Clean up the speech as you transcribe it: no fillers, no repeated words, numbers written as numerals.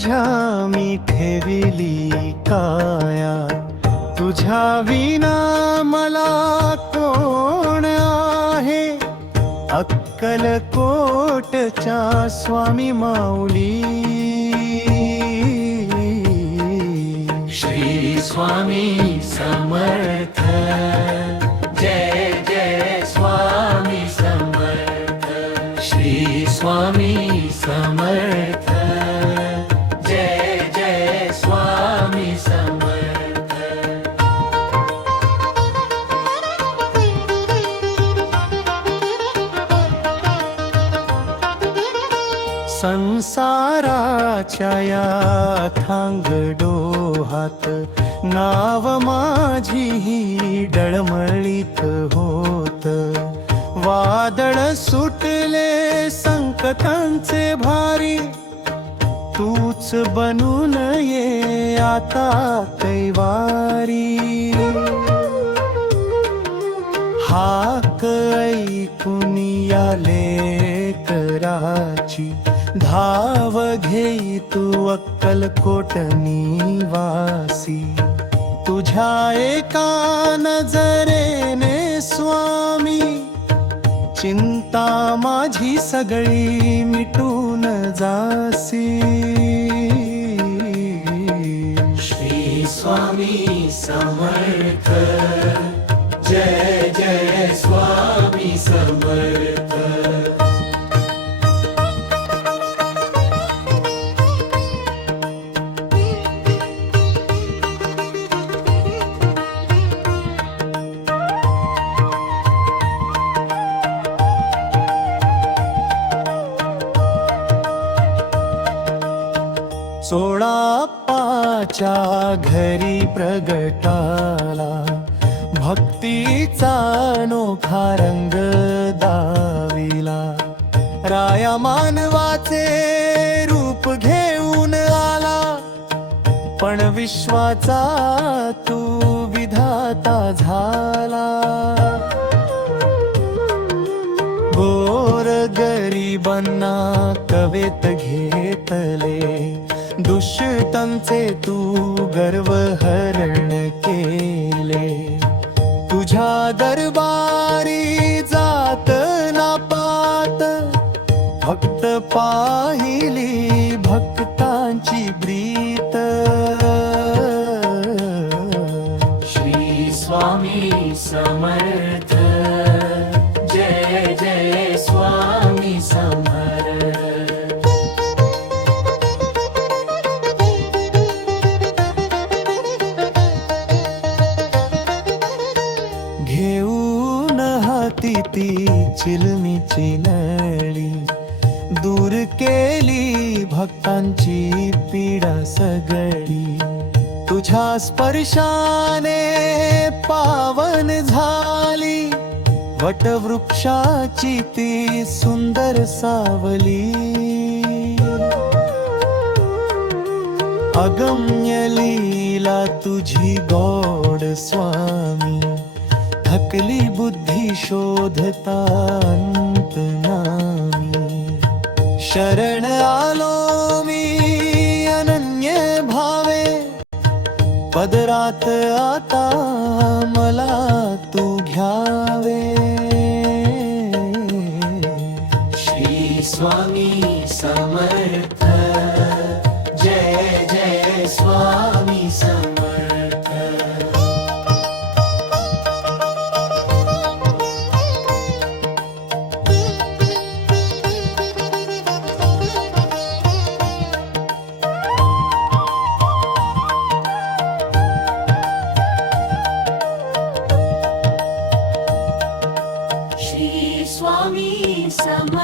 तुझ्या मी ठेविली काया, तुझ्या विना मला कोण आहे? अक्कलकोटच्या स्वामी माऊली, श्री स्वामी समर्थ, जय जय स्वामी समर्थ, श्री स्वामी समर्थ, जय जय स्वामी समर्थ. संसाराच्या या थांगडोहात नाव माझी डळमळीत होत. वादळ सुटले संकटांचे भारी, तूच बनून ये आता कैवारी. हाक ऐकून या लेकराची, धाव घेई तू अक्कलकोट निवासी. तुझ्या एका नजरेने स्वामी, चिंता माझी सगळी मिटून जासी. श्री स्वामी समर्थ, जय जय स्वामी समर्थ. सोळाप्पाच्या घरी प्रगटाला, भक्तीचा अनोखा रंग दाविला. राया मानवाचे रूप घेऊन आला, पण विश्वाचा तू विधाता झाला. गोर गरिबांना कवेत घेतले, दुष्टांचे तू गर्व हरण केले. तुझ्या दरबारी जात ना पात, फक्त पाहिली भक्तांची ब्रीत. श्री स्वामी समर्थ, जय जय स्वामी समर्थ. घेऊन हाती ती चिलमीची नळी, दूर केली भक्तांची पीडा सगळी. तुझ्या स्पर्शाने पावन झाली, वटवृक्षाची ती सुंदर सावली. अगम्य लीला तुझी गोड स्वामी, थकली बुद्धी शोधता अंत नामी. शरण आलो मी अनन्य भावे, पदरात आता मला तू घ्यावे. श्री स्वामी समर्थ, जय जय स्वामी समर्थ. श्री स्वामी समर्थ.